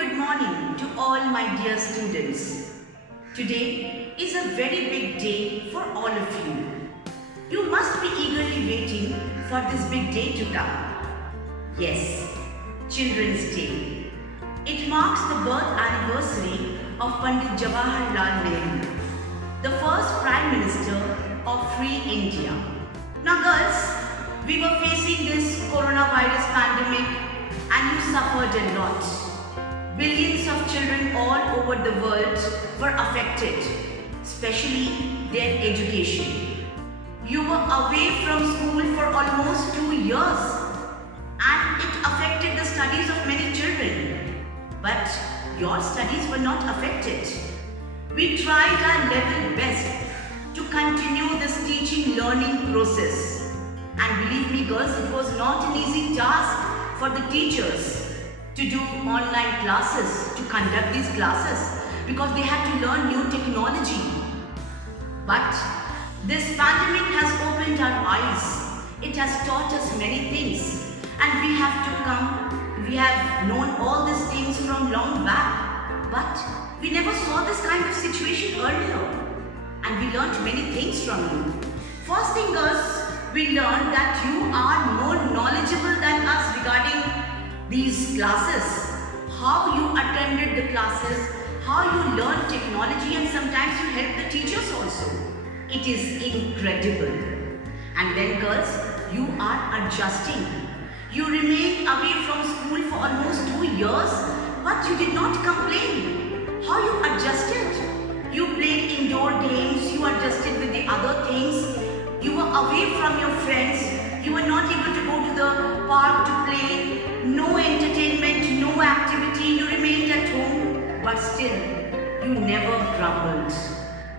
good morning to all my dear students. Today is a very big day for all of you. You must be eagerly waiting for this big day to come. Yes, Children's Day. It marks the birth anniversary of Pandit Jawaharlal Nehru, the first Prime Minister of Free India. Now girls, we were facing this coronavirus pandemic and you suffered a lot. Billions of children all over the world were affected, especially their education. You were away from school for almost 2 years and it affected the studies of many children. But your studies were not affected. We tried our level best to continue this teaching learning process. And believe me girls, it was not an easy task for the teachers to do online classes, to conduct these classes because they had to learn new technology. But this pandemic has opened our eyes. It has taught us many things and we have known all these things from long back. But we never saw this kind of situation earlier and we learned many things from you. First thing girls, we learned that you are more knowledgeable than us regarding these classes, how you attended the classes, how you learned technology and sometimes you help the teachers also. It is incredible. And then girls, you are adjusting. You remained away from school for almost 2 years, but you did not complain. How you adjusted? You played indoor games, you adjusted with the other things. You were away from your friends. You were not able to go to the park to play. No entertainment, no activity. You remained at home. But still, you never grumbled.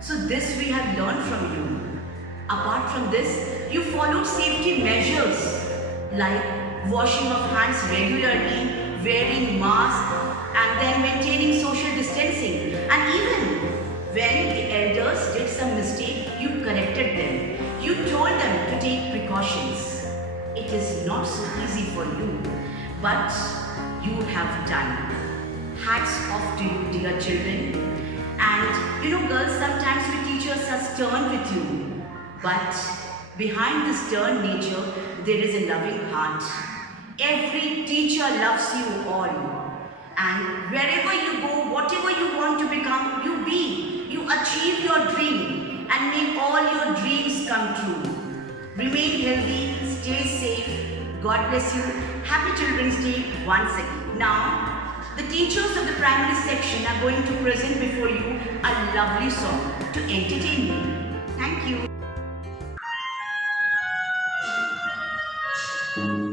So this we have learned from you. Apart from this, you followed safety measures like washing of hands regularly, wearing masks, and then maintaining social distancing. And even when the elders did some mistake, you corrected them. You told them to take precautions. It is not so easy for you, but you have done. Hats off to you, dear children. And you know, girls, sometimes we teachers are stern with you, but behind this stern nature, there is a loving heart. Every teacher loves you all. And wherever you go, whatever you want to become, you be. You achieve your dream and make all your dreams come true. Remain healthy, stay safe. God bless you. Happy Children's Day once again. Now, the teachers of the primary section are going to present before you a lovely song to entertain you. Thank you. Thank you.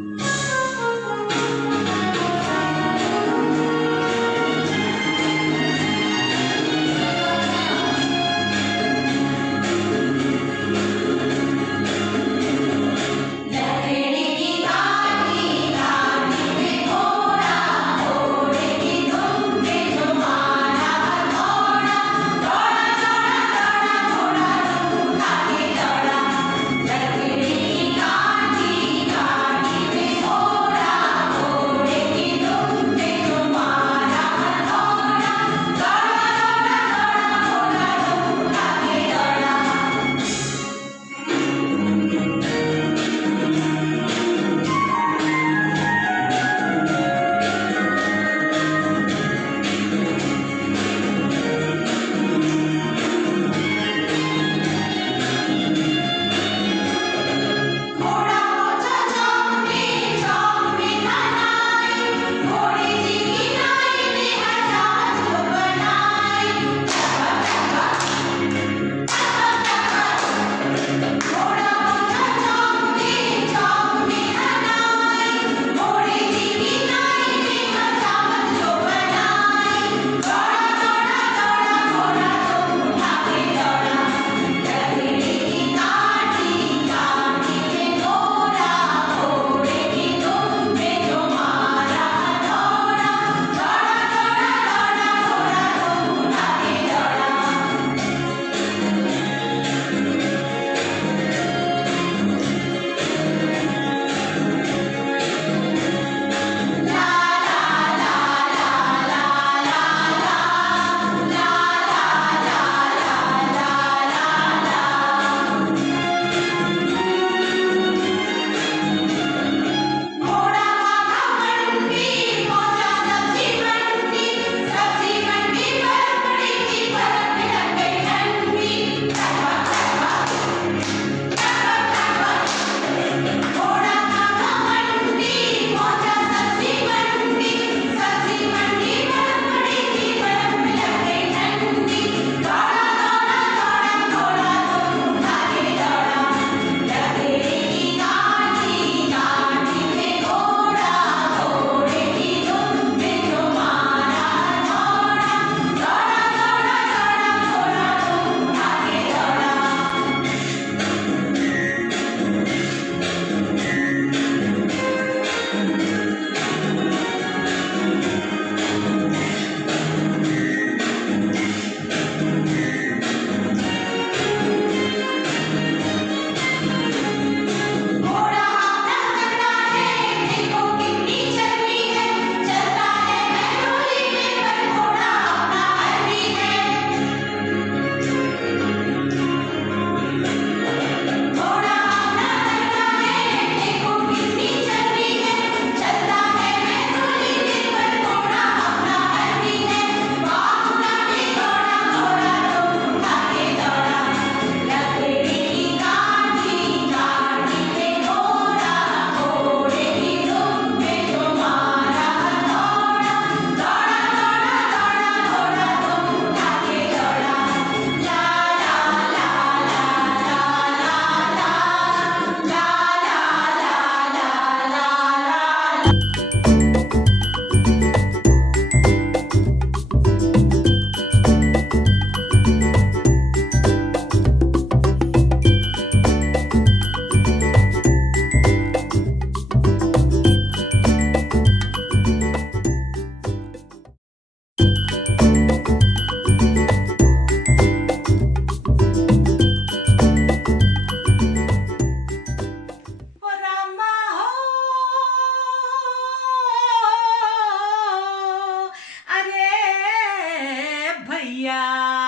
झोपड़िया।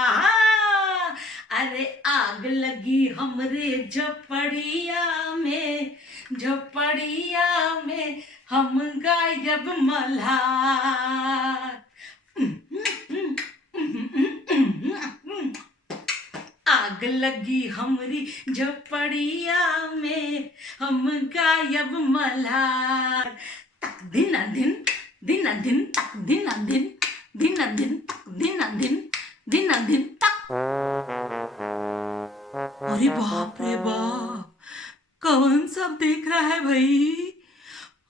हाँ, अरे आग लगी हमरे झोपड़िया में, झोपड़िया में हम गायब मल्हार। आग लगी हमरी झोपड़िया में हम गायब मल्हार। तक दिन दिन तक दिन तक दिन दिन तक। अरे बाप रे बाप, कौन सब देख रहा है भाई?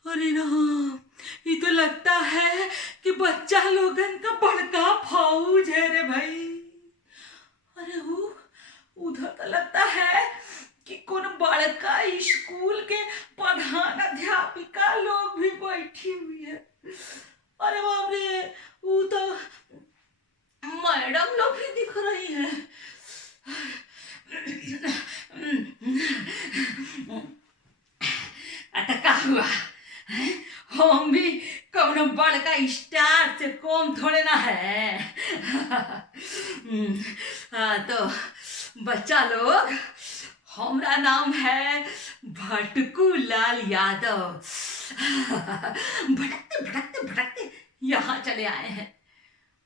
अरे राम, ये तो लगता है कि बच्चा लोगन का बड़का फौज है रे भाई। अरे वो उधर तो लगता है कि कौन बड़का स्कूल के प्रधान अध्यापिका लोग भी बैठी हुई है। अरे बाप रे, वो तो मैडम लोग भी दिख रही है। अतः का हुआ, हम भी कौन बड़का स्टार से कम थोड़े ना है। तो बच्चा लोग, हमारा नाम है भटकू लाल यादव। भटकते भटकते भटकते यहाँ चले आए हैं।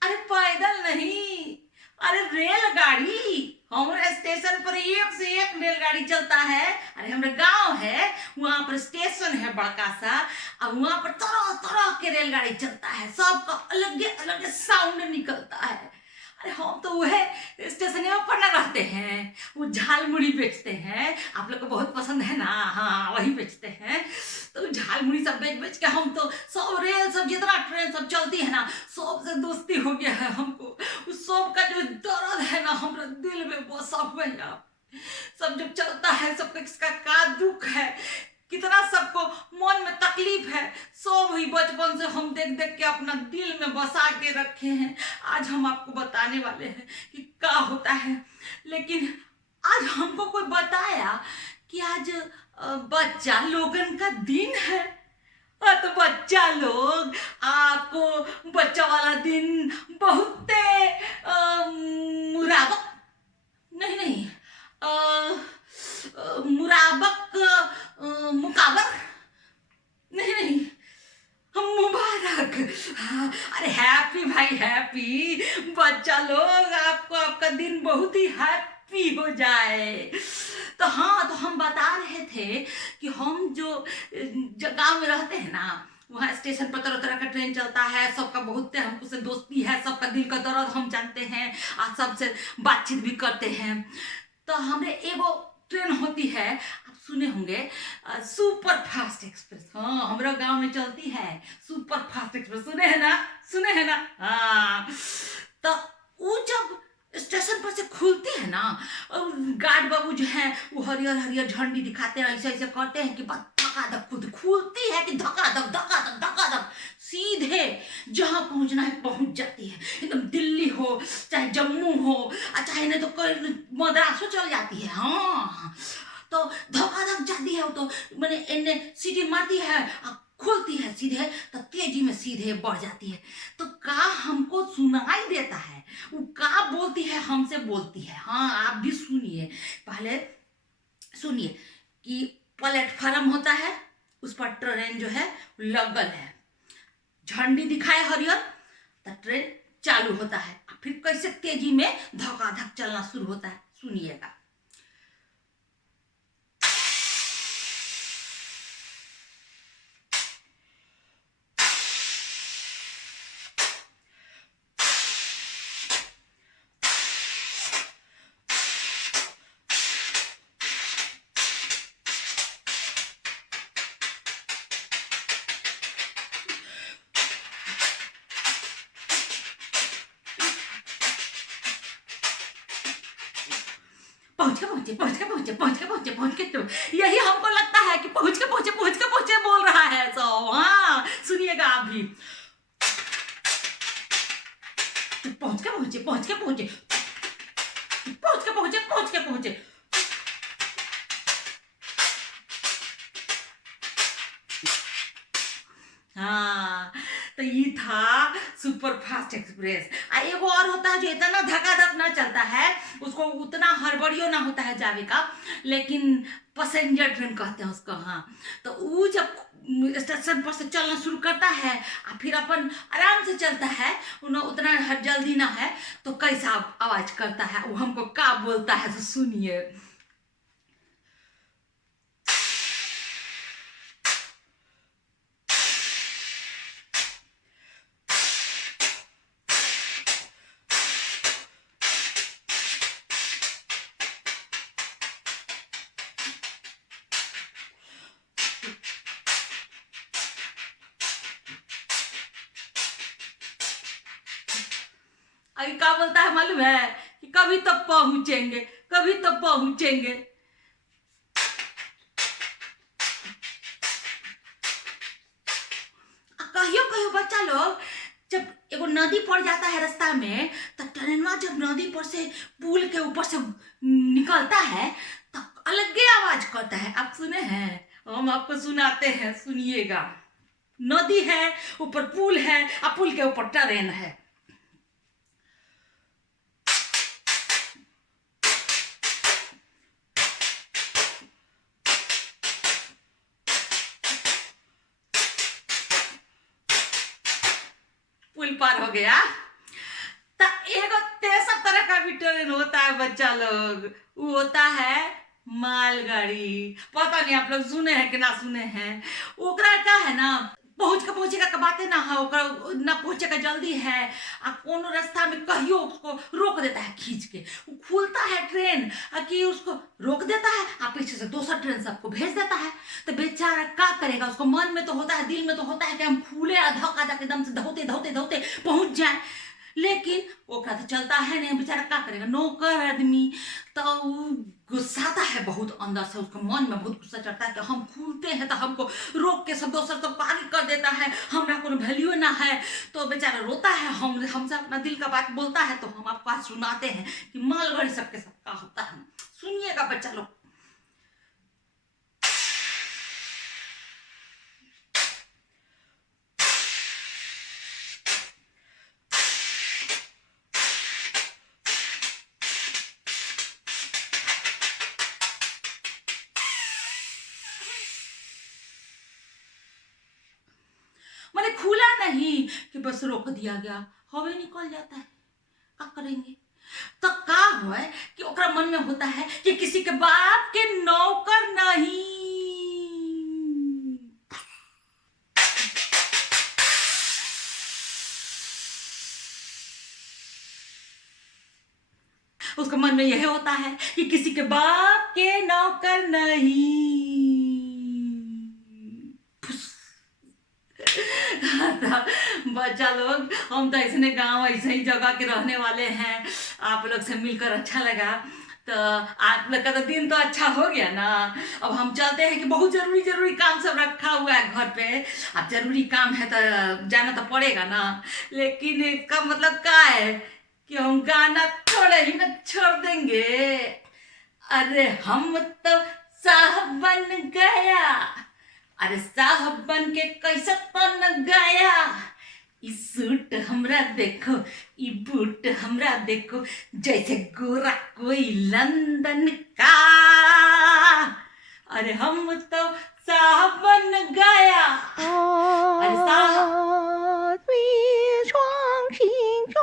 अरे पैदल नहीं, अरे रेलगाड़ी। हमारे स्टेशन पर एक से एक रेलगाड़ी चलता है। अरे हमारे गांव है, वहां पर स्टेशन है बड़का सा, और वहां पर तरह तरह के रेलगाड़ी चलता है। सबका अलग अलग साउंड निकलता है। अरे हम तो वह स्टेशन पर ना रहते हैं, वो झाल मुड़ी बेचते हैं। आप लोग को बहुत पसंद है ना, हाँ वही बेचते हैं। तो झाल मुड़ी सब बेच बेच के हम तो सब रेल सब जितना ट्रेन सब चलती है ना, सबसे दोस्ती हो गया है हमको। उस सब का जो दर्द है ना हमारे दिल में बसा हुआ है। सब जब चलता है, सबको इसका का दुख है, कितना सबको मन में तकलीफ है, सब ही बचपन से हम देख देख के अपना दिल में बसा के रखे हैं। आज हम आपको बताने वाले हैं कि क्या होता है। लेकिन आज हमको कोई बताया कि आज बच्चा लोगन का दिन है। तो बच्चा लोग, आपको बच्चा वाला दिन बहुत मुराबक नहीं मुराबक मुकाबर नहीं हम मुबारक। हाँ, अरे हैप्पी भाई हैप्पी। बच्चा लोग, आपको आपका दिन बहुत ही हैप्पी हो जाए। तो हाँ, तो हम बता रहे थे कि हम जो गांव में रहते हैं ना, वहाँ स्टेशन पर तरह तरह का ट्रेन चलता है। सबका बहुत हमको से दोस्ती है, सबका दिल का दर्द हम जानते हैं और सबसे बातचीत भी करते हैं। तो हमने एगो ट्रेन होती है, आप सुने होंगे, सुपर फास्ट एक्सप्रेस। हाँ, हमारे गांव में चलती है सुपर फास्ट एक्सप्रेस। सुने हैं ना। हाँ, तो वो जब स्टेशन पर से खुलती है ना, गार्ड बाबू जो है वो हरियर हरियर झंडी दिखाते हैं, ऐसे ऐसे करते हैं कि बस धकाधक खुद खुलती है कि धकाधक धकाधक धकाधक सीधे जहां पहुंचना है पहुंच जाती है। एकदम दिल्ली हो चाहे जम्मू हो, चाहे नहीं तो कोई मद्रासो चल जाती है। हाँ, तो धकाधक जाती है वो, तो मैंने इन्हें सीटी मारती है, खुलती है सीधे, तो तेजी में सीधे बढ़ जाती है। तो का हमको सुनाई देता है, वो का बोलती है, हमसे बोलती है। हाँ, आप भी सुनिए, पहले सुनिए कि प्लेटफार्म होता है, उस पर ट्रेन जो है लगल है, झंडी दिखाए हरियर, तो ट्रेन चालू होता है। फिर कैसे तेजी में धकाधक चलना शुरू होता है, सुनिएगा। पहुंच के तो यही हमको लगता है कि पहुंच के बोल रहा है। तो हाँ, सुनिएगा आप भी। पहुंच के पहुंचे। हाँ, तो ये था सुपर फास्ट एक्सप्रेस। एगो और होता है जो इतना धक्का ना चलता है, उसको उतना हड़बड़ियो ना होता है जावे का, लेकिन पैसेंजर ट्रेन कहते हैं उसको। हाँ, तो वो जब स्टेशन पर से चलना शुरू करता है और फिर अपन आराम से चलता है, उतना जल्दी ना है, तो कैसा आवाज करता है, वो हमको क्या बोलता है, तो सुनिए। अभी क्या बोलता है मालूम है? कि कभी तो पहुंचेंगे, कभी तो पहुंचेंगे। कहियो कहियो बच्चा लोग, जब एगो नदी पड़ जाता है रास्ता में, तो ट्रेनवा जब नदी पर से पुल के ऊपर से निकलता है तो अलगे आवाज करता है। आप सुने हैं? हम आपको सुनाते हैं, सुनिएगा। नदी है, ऊपर पुल है, और पुल के ऊपर ट्रेन है। पुल पार हो गया तो एगो तेसर तरह का भी ट्रेन होता है बच्चा लोग, वो होता है मालगाड़ी। पता नहीं आप लोग सुने हैं कि ना सुने हैं? ओकरा का है ना, पहुंचेगा का बातें ना है, ओकरा ना पहुंचेगा जल्दी है, आ कोनो रास्ता में कहियो उसको रोक देता है खींच के। वो खुलता है ट्रेन कि उसको रोक देता है, आ पीछे से दूसरा ट्रेन सबको भेज देता है। तो बेचारा क्या करेगा? उसको मन में तो होता है, दिल में तो होता है कि हम खुले धक्का जाके एकदम से धोते धोते धोते पहुंच जाए, लेकिन ओकरा तो चलता है नहीं। बेचारा क्या करेगा? नौकर आदमी तो गुस्साता है बहुत अंदर से, उसको मन में बहुत गुस्सा चढ़ता है कि हम खुलते हैं तो हमको रोक के सब दोसर सबको आगे कर देता है, हमरा कोनो वैल्यू ना है। तो बेचारा रोता है, हमसे अपना दिल का बात बोलता है। तो हम आपको आज सुनाते हैं कि मालगाड़ी सबके सबका होता है। सुनिएगा बच्चा लोग। मैंने खुला नहीं कि बस रोक दिया गया, हवे निकल जाता है, क्या करेंगे? तो का है कि ओकरा मन में होता है कि किसी के बाप के नौकर नहीं। उसके मन में यह होता है कि किसी के बाप के नौकर नहीं। बच्चा लोग, हम तो ऐसे गांव ऐसे ही जगह के रहने वाले हैं। आप लोग से मिलकर अच्छा लगा। तो आप लोग का तो दिन तो अच्छा हो गया ना। अब हम चलते हैं कि बहुत जरूरी काम सब रखा हुआ है घर पे। अब जरूरी काम है तो जाना तो पड़ेगा ना। लेकिन इसका मतलब क्या है कि हम गाना थोड़े ही ना छोड़ देंगे। अरे हम तो साहब बन गया, अरे साहब बन के कैसे बन गया। ई सूट हमरा देखो, ई बूट हमरा देखो, जैसे गोरा कोई लंदन का। अरे हम तो साहब बन गया। अरे साहब 对双心中，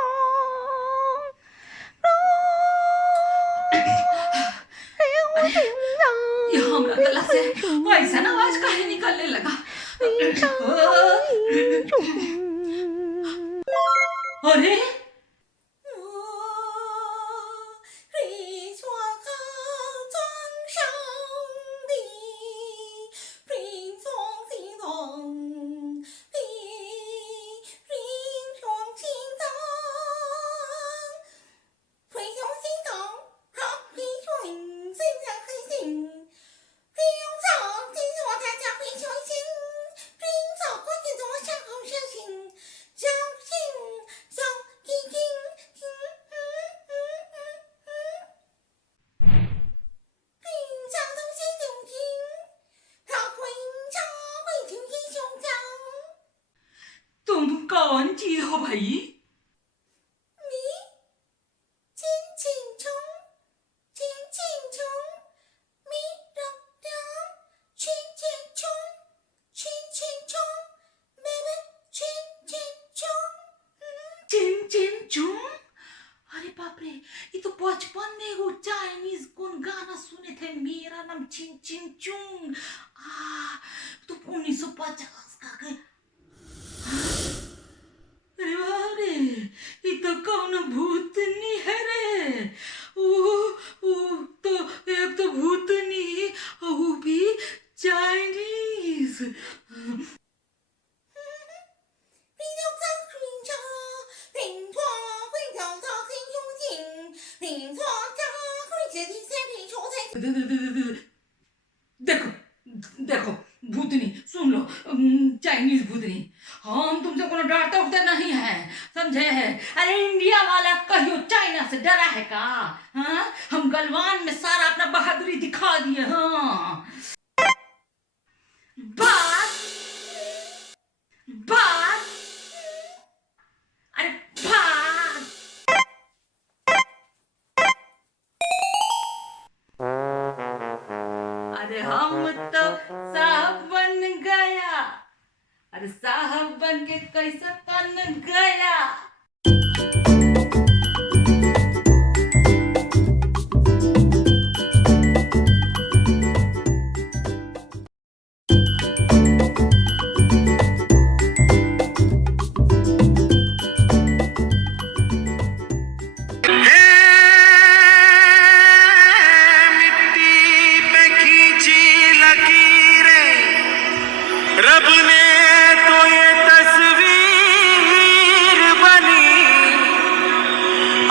ये हमरा गला से ऐसा आवाज काहे निकलने लगा? अरे भाई? चिन चिन चुम। अरे बाप रे, ये तो बचपन में वो चाइनीज कौन गाना सुने थे, मेरा नाम चिन चिन चुंग। तो 1950 का गए। अरे बाप रे, ये तो कौन भूतनी है रे। ओ तो एक तो भूतनी, वो भी चाइनीज। देखो देखो भूतनी सुन लो, चाइनीज भूतनी, हम तुमसे कोनो डरते उठते नहीं है, समझे है? अरे इंडिया वाला कहियो चाइना से डरा है का? हाँ, हम गलवान में सारा अपना बहादुरी दिखा दिए। हाँ, बस बस, अरे बस। अरे हम तो साहब बन गया। अरे साहब बन के कैसे बन गया? रब ने तो ये तस्वीर बनी,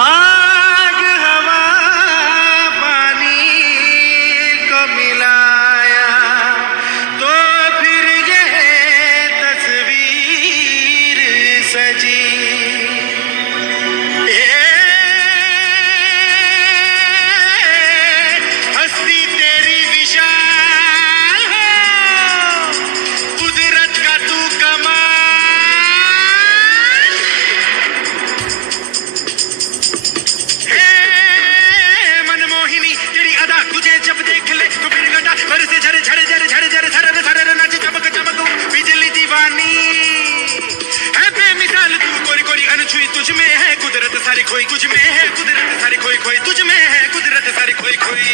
आग हवा पानी को मिलाया, तो फिर ये तस्वीर सजी। हस्ती तेरी विशाल है, कुदरत का तू कमाल है। मनमोहिनी तेरी अदा, तुझे जब देख ले तो फिर घटा पर से झरे झरे झरे झरे झरे झरे झरे नाच चमक चमक बिजली दीवानी है। बेमिसाल तू कोरी कोरी अनछुई, तुझ में है कुदरत सारी खोई, तुझ में है कुदरत सारी खोई खोई, तुझ में है कुदरत सारी खोई खोई।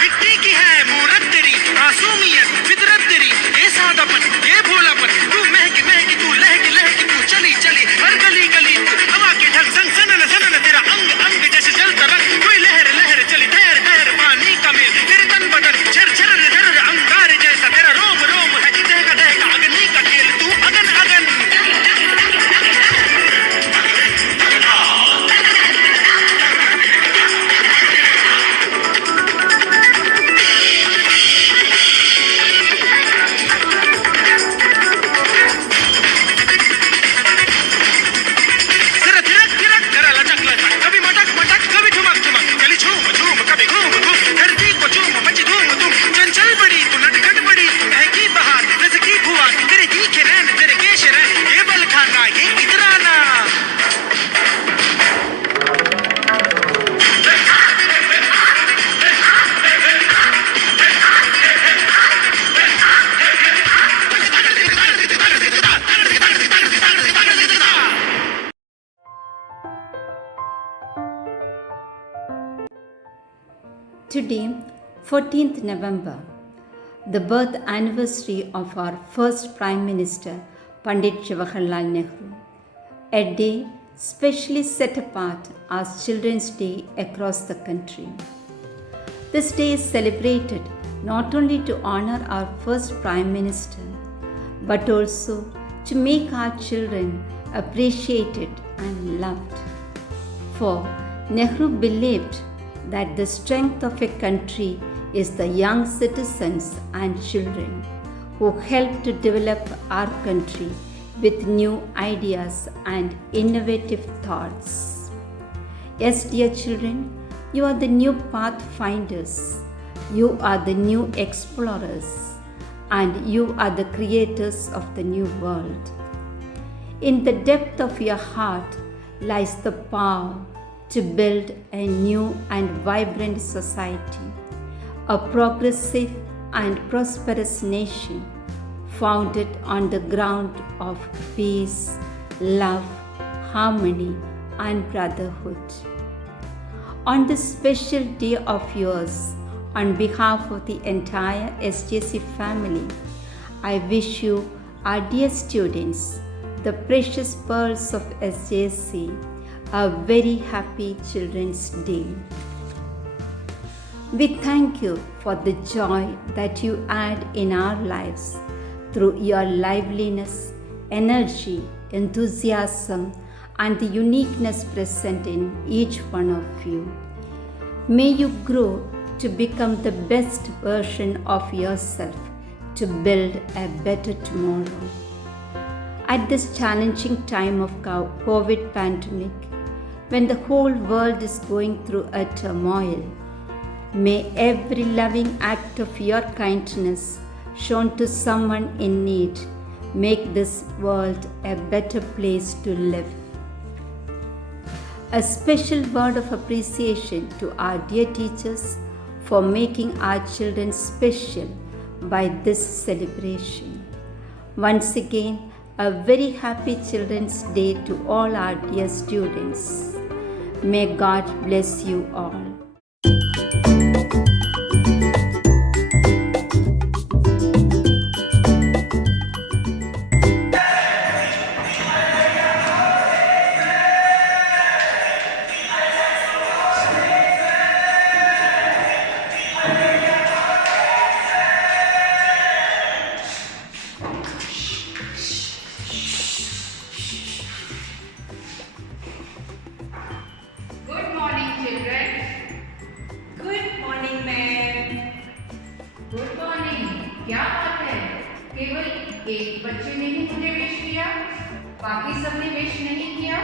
मिट्टी की है मूरत तेरी, मासूमियत फितरत तेरी, ये सादापन ये भोलापन, तू महकी महकी तू लहकी लहकी तू चली चली हर गली गली तू हवा के ढंग संग सनन सनन तेरा अंग अंग जैसे जलता रंग, कोई लहर लहर चली ठहर ठहर पानी का मेल, तेरे तन बदन झर झर झर अंगार जैसा, तेरा रोम रोम है दहका दहका अग्नि का खेल, तू अगन अगन। जरा थिरक थिरक जरा लचक लचक, कभी मटक मटक कभी ठुमक ठुमक, चली झूम झूम कभी घूम घूम, धरती को चूम मची धूम धूम, चंचल बड़ी तू नटखट बड़ी, महकी बहार नजकी भुआ, तेरे तीखे नैन तेरे केश रैन, ये बल खाना ये इतराना। Today, 14th November, the birth anniversary of our first Prime Minister, Pandit Jawaharlal Nehru, a day specially set apart as Children's Day across the country. This day is celebrated not only to honor our first Prime Minister, but also to make our children appreciated and loved. For Nehru believed that the strength of a country is the young citizens and children who help to develop our country with new ideas and innovative thoughts. Yes, dear children, you are the new pathfinders, You are the new explorers, and you are the creators of the new world. In the depth of your heart lies the power to build a new and vibrant society, a progressive and prosperous nation founded on the ground of peace, love, harmony, and brotherhood. On this special day of yours, on behalf of the entire SJC family, I wish you, our dear students, the precious pearls of SJC, a very happy Children's Day. We thank you for the joy that you add in our lives through your liveliness, energy, enthusiasm, and the uniqueness present in each one of you. May you grow to become the best version of yourself to build a better tomorrow. At this challenging time of COVID pandemic, when the whole world is going through a turmoil, may every loving act of your kindness shown to someone in need make this world a better place to live. A special word of appreciation to our dear teachers for making our children special by this celebration. Once again, a very happy Children's Day to all our dear students. May God bless you all. Good morning children. Good morning ma'am. Good morning. क्या बात है, केवल एक बच्चे ने ही मुझे wish किया, बाकी सबने विश नहीं किया?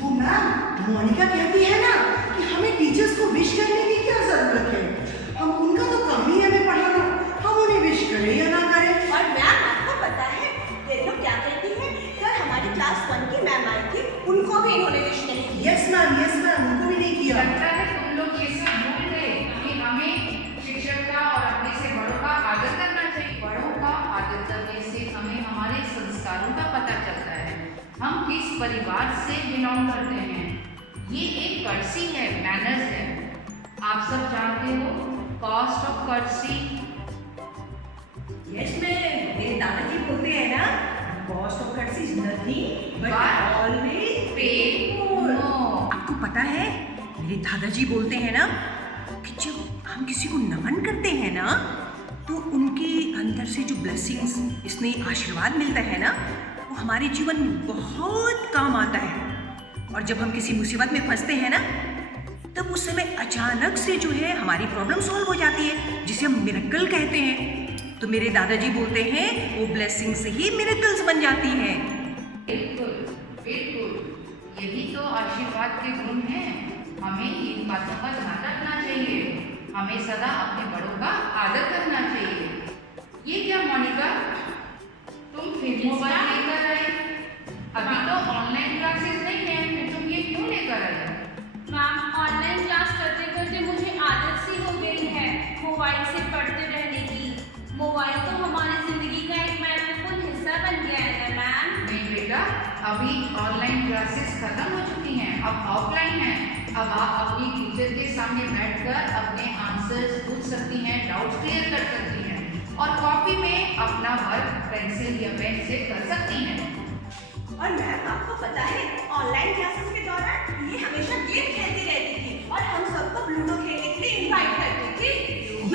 वो मैम, मोनिका कहती है ना कि हमें टीचर्स को विश करने की क्या जरूरत है। हम उनका तो काम ही हमें पढ़ाना, हम उन्हें विश करें या ना करें। और मैम आपको पता है देखो क्या कहती है, कल हमारी क्लास 1 की मैम आई थी, उनको भी इन्होंने विश नहीं किया। यस मैम, उनको भी नहीं किया। लगता है तुम लोग ये सब भूल गए कि हमें शिक्षक का और अपने से बड़ों का आदर करना चाहिए। बड़ों का आदर करने से हमें हमारे संस्कारों का पता चलता है, हम किस परिवार से बिलोंग करते हैं। ये एक कर्सी है, मैनर्स है। आप सब जानते हो cost of courtesy. Yes ma'am, मेरे दादाजी बोलते हैं ना, cost of courtesy is nothing but But always pay no. आपको पता है मेरे दादाजी बोलते हैं ना कि जब हम किसी को नमन करते हैं ना तो उनके अंदर से जो ब्लेसिंग्स, स्नेह, आशीर्वाद मिलता है ना, वो हमारे जीवन में बहुत काम आता है। और जब हम किसी मुसीबत में फंसते हैं ना, तब उस समय अचानक से जो है हमारी प्रॉब्लम सॉल्व हो जाती है, जिसे हम मिरेकल कहते हैं। तो मेरे दादाजी बोलते हैं वो ब्लेसिंग से ही मिरेकल्स बन जाती हैं। बिल्कुल बिल्कुल, यही तो आशीर्वाद के गुण हैं। हमें इन बातों का ध्यान रखना चाहिए, हमें सदा अपने बड़ों का आदर करना चाहिए। ये क्या मोनिका, तुम फिर मोबाइल लेकर आए? अभी तो ऑनलाइन क्लासेस नहीं है, फिर तुम ये क्यों लेकर आए? मैम, ऑनलाइन क्लास करते करते मुझे आदत सी हो गई है मोबाइल से पढ़ते रहने की। मोबाइल तो हमारी जिंदगी का एक महत्वपूर्ण हिस्सा बन गया है मैम। नहीं बेटा, अभी ऑनलाइन क्लासेस खत्म हो चुकी हैं, अब ऑफलाइन है। अब आप अपनी टीचर के सामने बैठकर अपने आंसर्स पूछ सकती हैं, डाउट्स क्लियर कर सकती हैं और कॉपी में अपना वर्क पेंसिल या पेन से कर सकती हैं। और मैम आपको पता है ऑनलाइन क्लासेस के दौरान ये हमेशा गेम खेलती रहती थी और हम सबको लूडो खेलने के लिए इनवाइट करती थी।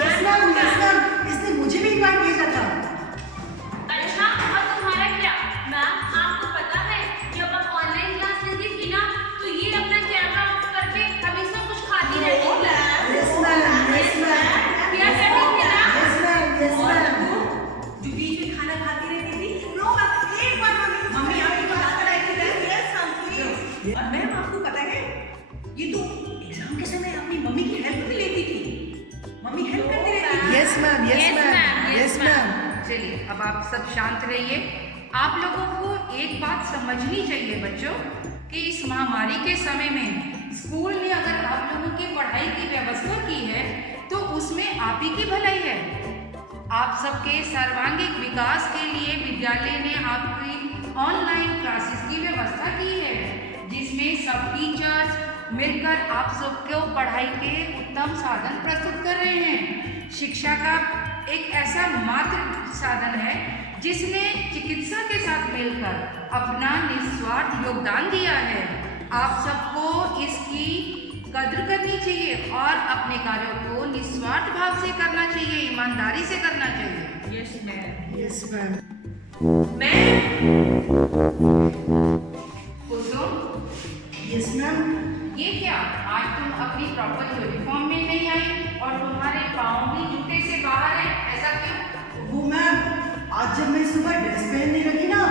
यस मैम, इसने मुझे भी इनवाइट भेजा था। अच्छा, और तुम्हारा क्या? मैम, आपको पता है जब आप ऑनलाइन क्लास लेती थी ना, तो ये अपना कैमरा ऑफ करके हमेशा कुछ खाती रहती थी। यस मैम, क्या कहती थी ना? Yes ma'am. जो बीच में खाना खाती रहती थी, लोग एक बार सब शांत रहिए। आप लोगों को एक बात समझनी चाहिए बच्चों कि इस महामारी के समय में स्कूल ने अगर आप लोगों की पढ़ाई की व्यवस्था की है तो उसमें आप ही की भलाई है। आप सबके सर्वांगीण विकास के लिए विद्यालय ने आपकी ऑनलाइन क्लासेस की व्यवस्था की है, जिसमें सब टीचर्स मिलकर आप सबको पढ़ाई के उत्तम साधन प्रस्तुत कर रहे हैं। शिक्षा का एक ऐसा मात्र साधन है जिसने चिकित्सा के साथ मिलकर अपना निस्वार्थ योगदान दिया है। आप सबको इसकी कद्र करनी चाहिए और अपने कार्यों को निस्वार्थ भाव से करना चाहिए, ईमानदारी से करना चाहिए। Yes ma'am. Yes ma'am. Kusum, yes ma'am. ये क्या आज तुम अपनी प्रॉपर यूनिफॉर्म में नहीं आई और तुम्हारे पाँव भी जूते से बाहर है, ऐसा क्यों? वो मैम, आज जब मैं सुबह ड्रेस पहनने लगी ना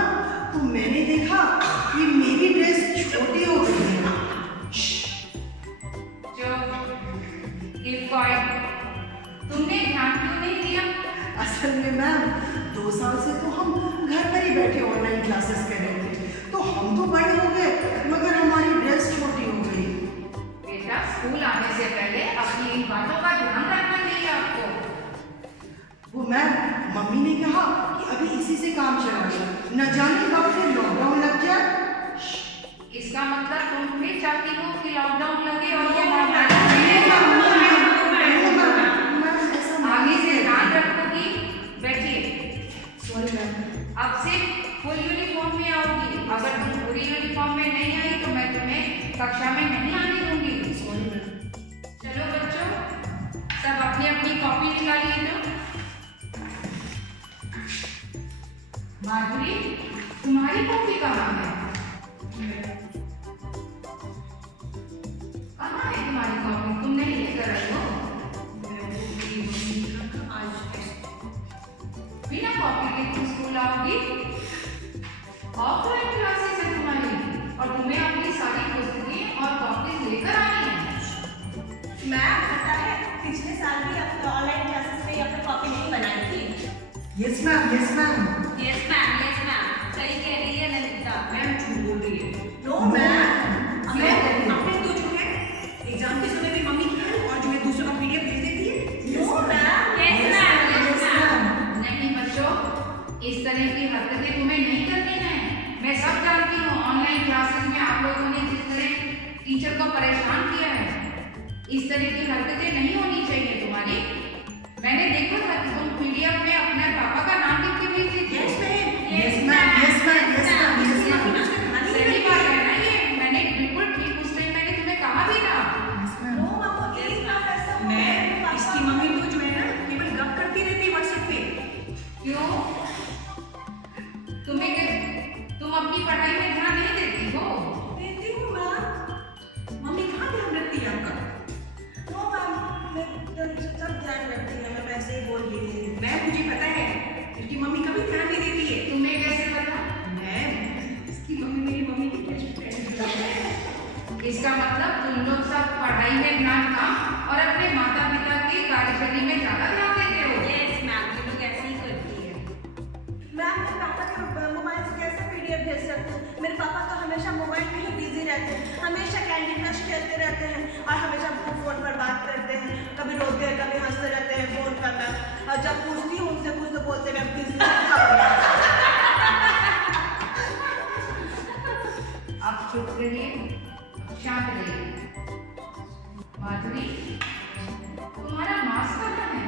तो मैंने देखा कि मेरी ड्रेस छोटी हो गई है। तुमने ध्यान क्यों नहीं दिया? असल में मैम 2 साल से तो हम घर पर ही बैठे ऑनलाइन क्लासेस कर रहे थे, तो हम तो बड़े हो गए मगर हमारी ड्रेस छोटी हो गई। बेटा, स्कूल आने से पहले अपनी इन बातों का ध्यान रखना चाहिए आपको। वो मैम, मम्मी ने कहा कि अभी इसी से काम चलाना, न जाने कब फिर लॉकडाउन लग जाए। इसका मतलब तुम भी चाहती हो कि लॉकडाउन लगे और ये आगे से ध्यान रखोगी। बैठिए। Sorry ma'am. अब से फुल यूनिफॉर्म में आओगी। अगर तुम पूरी यूनिफॉर्म में नहीं आई तो मैं तुम्हें कक्षा में नहीं आने दूंगी। Sorry ma'am. चलो बच्चों, सब अपनी अपनी कॉपी निकालिए। तो माधुरी, तुम्हारी कॉपी कहाँ है? कहाँ है तुम्हारी कॉपी? तुम नहीं लेकर आई हो? बिना कॉपी के तुम स्कूल आओगी? ऑफलाइन क्लासेस है तुम्हारी और तुम्हें अपनी सारी पुस्तकें और कॉपीज लेकर आनी है। मैम, पता है पिछले साल भी आपने ऑनलाइन क्लासेस में अपनी कॉपी नहीं बनाई थी। Yes ma'am, yes ma'am. Yes ma'am, yes ma'am, सही कह रही है ललिता। मैम झूठ बोल रही है। No ma'am. आपने तो जो है एग्जाम के समय भी मम्मी की हेल्प और जो है दूसरों का पीडीएफ भेज देती है। No ma'am. Yes ma'am, yes ma'am. नहीं बच्चों, इस तरह की हरकतें तुम्हें नहीं करनी है। मैं सब जानती हूँ ऑनलाइन क्लासेस में आप लोगों ने जिस तरह टीचर को परेशान किया है, इस तरह की हरकतें नहीं होनी चाहिए तुम्हारी। मैंने देखा था कि तुम पीडीएफ में अपने पापा का नाम लिख के भेजती थी। Yes ma'am, yes ma'am, yes ma'am, yes ma'am, yes ma'am. सही बात है ना ये? मैंने बिल्कुल ठीक उस टाइम मैंने तुम्हें कहा भी था। नो मामा, ये ना ऐसा हो। मैं इसकी मम्मी तो जो है ना केवल गप करती रहती है व्हाट्सएप पे। क्यों? तुम अपनी पढ़ाई में ध्यान नहीं देती हो? देती हूँ मैम। मम्मी कहाँ ध्यान रखती है आपका? नो मैम, मैं सब ध्यान रखती हूँ, मैं वैसे ही बोल रही थी। मैम मुझे पता है इसकी मम्मी कभी ध्यान नहीं देती है। तुम्हें कैसे पता? मैम इसकी मम्मी मेरी मम्मी की बेस्ट फ्रेंड है। इसका मतलब तुम लोग सब पढ़ाई में ध्यान कम और अपने माता पिता की कार्यशैली में ज्यादा ध्यान देते हो। यस मैम, ये लोग ऐसे ही करती है। मैम, मैं पापा के मोबाइल से कैसे पीडीएफ भेज सकती हूँ? मेरे पापा तो हमेशा मोबाइल में ही बिजी रहते हैं, हमेशा कैंडी क्रश खेलते रहते हैं और हमेशा फोन पर बात करते हैं। कभी रोते हैं, कभी हंसते रहते हैं फोन पर। मैं और जब पूछती हूँ उनसे कुछ तो बोलते हैं बिजी। अब चुप रहिए, शांत रहिए। माधुरी, तुम्हारा मास्क कहाँ है?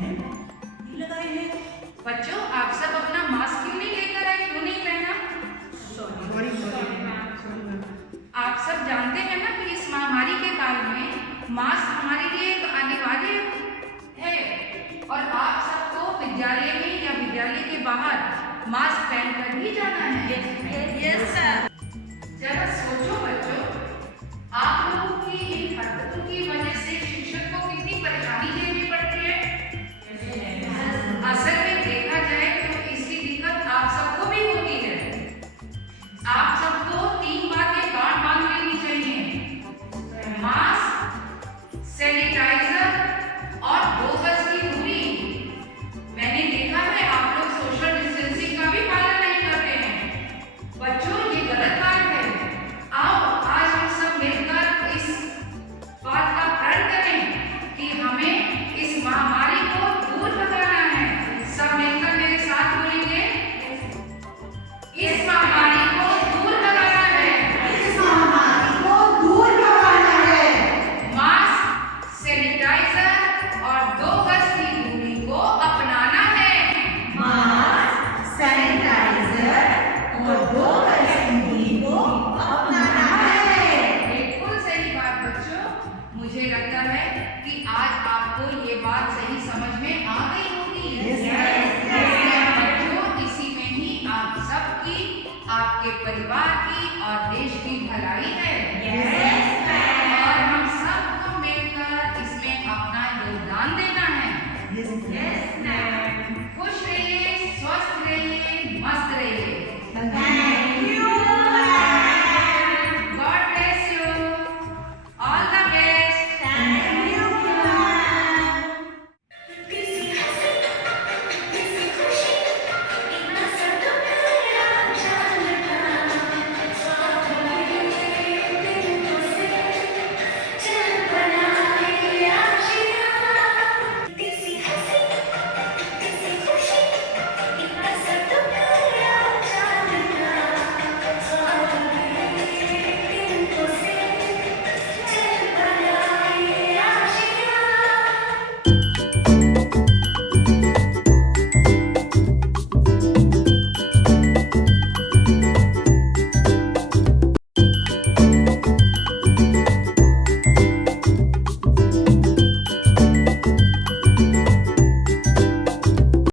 नहीं लगाए हैं। बच्चों, आप सब अपना मास्क क्यों नहीं लेकर आए? क्यों नहीं पहना? सॉरी आप सब जानते हैं ना कि इस महामारी के काल में मास्क हमारे लिए एक अनिवार्य है और आप सबको विद्यालय में या विद्यालय के बाहर मास्क पहनकर ही जाना है। Yes sir. जरा सोचो बच्चों, आप लोगों की इन हरकतों की वजह से शिक्षक को कितनी परेशानी झेलनी पड़ती है। असल में देखा जाए तो इसकी दिक्कत आप सबको भी होती है। आप सबको 3 बातें गांठ बांध लेनी चाहिए: मास्क, सैनिटाइजर और 2 गज की दूरी। मैंने देखा है आप लोग इस महामारी को दूर भगाना है। मास्क, सैनिटाइजर और 2 गज की दूरी को अपनाना है। बिल्कुल सही बात बच्चों। मुझे लगता है कि आज आपको ये बात सही समझ में आ गई होगी। बच्चों, इसी में ही आप सबकी, आपके परिवार की और देश की भलाई है। और हम सबको मिलकर इसमें अपना योगदान देना है। खुश रहिए, स्वस्थ रहिए, मस्त रहिए।